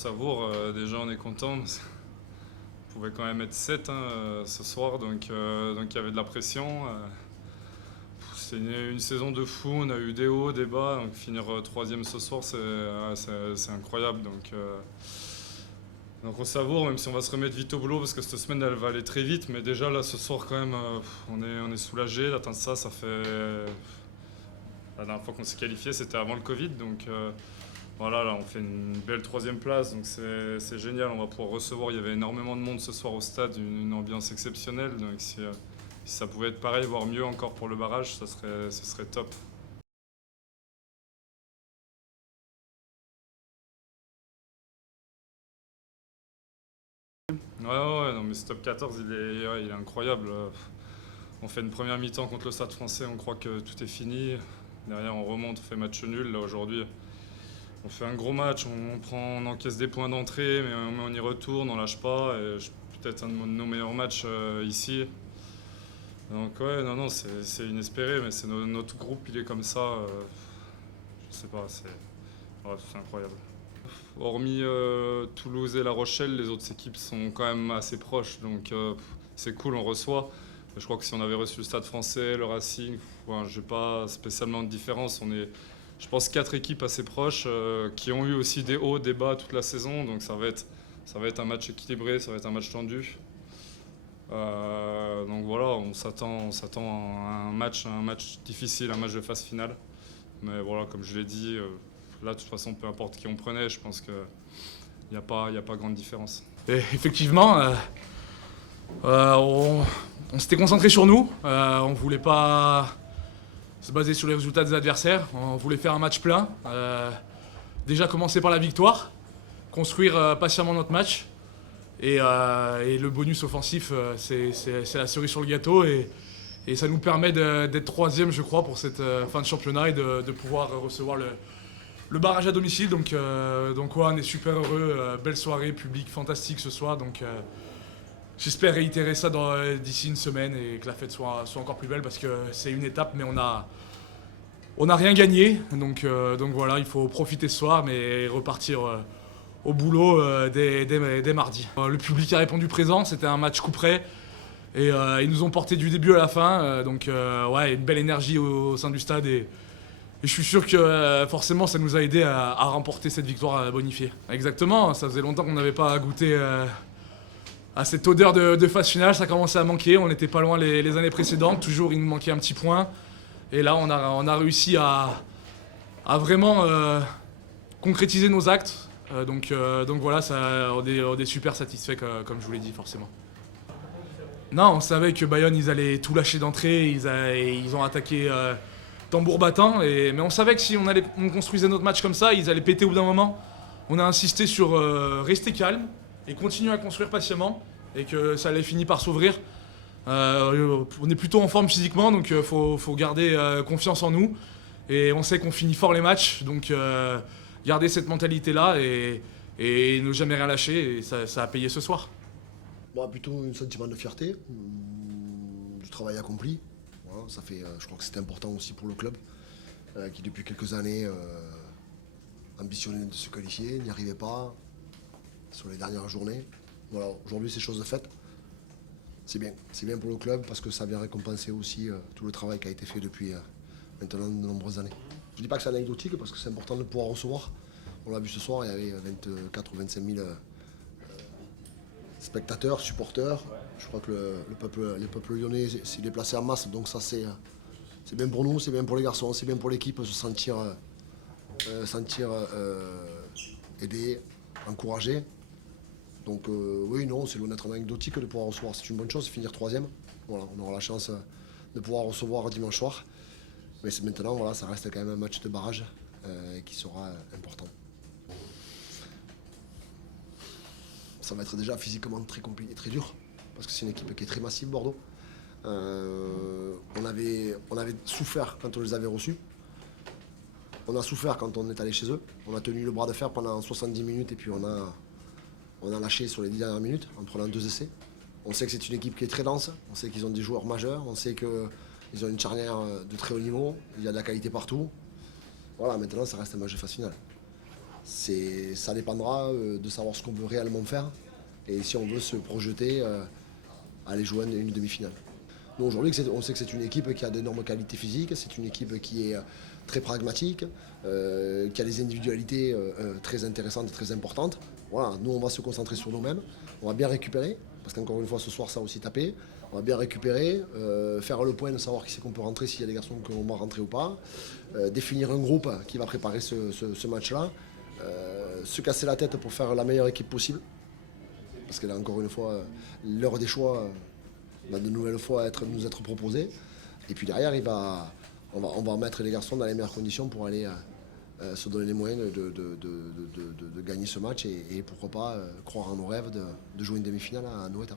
savoure. Déjà, on est content. On pouvait quand même être 7 ce soir, donc il y avait de la pression. C'est une saison de fou, on a eu des hauts, des bas. Donc finir troisième ce soir, c'est incroyable. Donc on savoure, même si on va se remettre vite au boulot, parce que cette semaine, elle va aller très vite. Mais déjà, là, ce soir, quand même, on est soulagé d'atteindre ça. Ça fait... La dernière fois qu'on s'est qualifié, c'était avant le Covid. Donc voilà, là, on fait une belle troisième place. Donc c'est génial, on va pouvoir recevoir. Il y avait énormément de monde ce soir au stade, une ambiance exceptionnelle. Donc si ça pouvait être pareil, voire mieux encore pour le barrage, ce serait top. Ouais, non, mais ce top 14, il est incroyable. On fait une première mi-temps contre le Stade Français, on croit que tout est fini. Derrière, on remonte, on fait match nul. Là, aujourd'hui, on fait un gros match, on encaisse des points d'entrée, mais on y retourne, on lâche pas. Peut-être un de nos meilleurs matchs ici. Donc ouais, non, c'est inespéré, mais notre groupe, il est comme ça. Je sais pas, c'est incroyable. Hormis Toulouse et La Rochelle, les autres équipes sont quand même assez proches, donc c'est cool, on reçoit. Je crois que si on avait reçu le Stade Français, le Racing, j'ai pas spécialement de différence. On est, je pense, 4 équipes assez proches qui ont eu aussi des hauts, des bas toute la saison, donc ça va être un match équilibré, ça va être un match tendu. Donc voilà, on s'attend à un match difficile, un match de phase finale. Mais voilà, comme je l'ai dit, là, de toute façon, peu importe qui on prenait, je pense qu'il n'y a pas grande différence. Et effectivement, on s'était concentré sur nous. On voulait pas se baser sur les résultats des adversaires. On voulait faire un match plein. Déjà commencer par la victoire, construire patiemment notre match. Et le bonus offensif, c'est la cerise sur le gâteau. Et ça nous permet d'être troisième, je crois, pour cette fin de championnat et de pouvoir recevoir le barrage à domicile. Donc ouais, on est super heureux. Belle soirée, public fantastique ce soir. Donc j'espère réitérer ça d'ici une semaine et que la fête soit encore plus belle parce que c'est une étape, mais on n'a rien gagné. Donc voilà, il faut profiter ce soir, mais repartir au boulot dès mardi. Le public a répondu présent, c'était un match coup près. Et ils nous ont porté du début à la fin, ouais, une belle énergie au sein du stade et je suis sûr que forcément ça nous a aidé à remporter cette victoire bonifiée. Exactement, ça faisait longtemps qu'on n'avait pas goûté à cette odeur de phase finale, ça commençait à manquer, on n'était pas loin les années précédentes, toujours il nous manquait un petit point. Et là on a réussi à vraiment concrétiser nos actes, donc voilà, on est super satisfaits comme je vous l'ai dit forcément. Non, on savait que Bayonne, ils allaient tout lâcher d'entrée, ils ont attaqué tambour battant, mais on savait que si on construisait notre match comme ça, ils allaient péter au bout d'un moment. On a insisté sur rester calme et continuer à construire patiemment, et que ça allait finir par s'ouvrir. On est plutôt en forme physiquement, donc faut garder confiance en nous. Et on sait qu'on finit fort les matchs, donc garder cette mentalité-là et ne jamais rien lâcher, et ça a payé ce soir. Bon, plutôt un sentiment de fierté, du travail accompli. Voilà, ça fait, je crois que c'est important aussi pour le club, qui depuis quelques années ambitionnait de se qualifier, n'y arrivait pas sur les dernières journées. Voilà, aujourd'hui c'est chose de faite. C'est bien pour le club parce que ça vient récompenser aussi tout le travail qui a été fait depuis maintenant de nombreuses années. Je ne dis pas que c'est anecdotique parce que c'est important de pouvoir recevoir. On l'a vu ce soir, il y avait 24 ou 25 000 spectateurs, supporters. Je crois que le peuple lyonnais s'est déplacé en masse, donc ça c'est bien pour nous, c'est bien pour les garçons, c'est bien pour l'équipe, se sentir aidé, encouragé. Donc oui, non, c'est loin d'être anecdotique de pouvoir recevoir, c'est une bonne chose, finir troisième. Voilà, on aura la chance de pouvoir recevoir dimanche soir. Mais maintenant, voilà, ça reste quand même un match de barrage qui sera important. Ça va être déjà physiquement très compliqué, très dur, parce que c'est une équipe qui est très massive, Bordeaux. On avait souffert quand on les avait reçus. On a souffert quand on est allé chez eux. On a tenu le bras de fer pendant 70 minutes et puis on a lâché sur les 10 dernières minutes en prenant 2 essais. On sait que c'est une équipe qui est très dense, on sait qu'ils ont des joueurs majeurs, on sait qu'ils ont une charnière de très haut niveau, il y a de la qualité partout. Voilà, maintenant ça reste un match de phase finale. Ça dépendra de savoir ce qu'on veut réellement faire et si on veut se projeter à aller jouer une demi-finale. Nous aujourd'hui, on sait que c'est une équipe qui a d'énormes qualités physiques, c'est une équipe qui est très pragmatique, qui a des individualités très intéressantes et très importantes. Voilà, nous on va se concentrer sur nous-mêmes, on va bien récupérer, parce qu'encore une fois ce soir ça a aussi tapé. On va bien récupérer, faire le point de savoir qui c'est qu'on peut rentrer, s'il y a des garçons qu'on va rentrer ou pas, définir un groupe qui va préparer ce match-là, se casser la tête pour faire la meilleure équipe possible. Parce que là, encore une fois, l'heure des choix va de nouvelles fois nous être proposée. Et puis derrière, on va mettre les garçons dans les meilleures conditions pour aller se donner les moyens de gagner ce match et pourquoi pas croire en nos rêves de jouer une demi-finale à Noeta.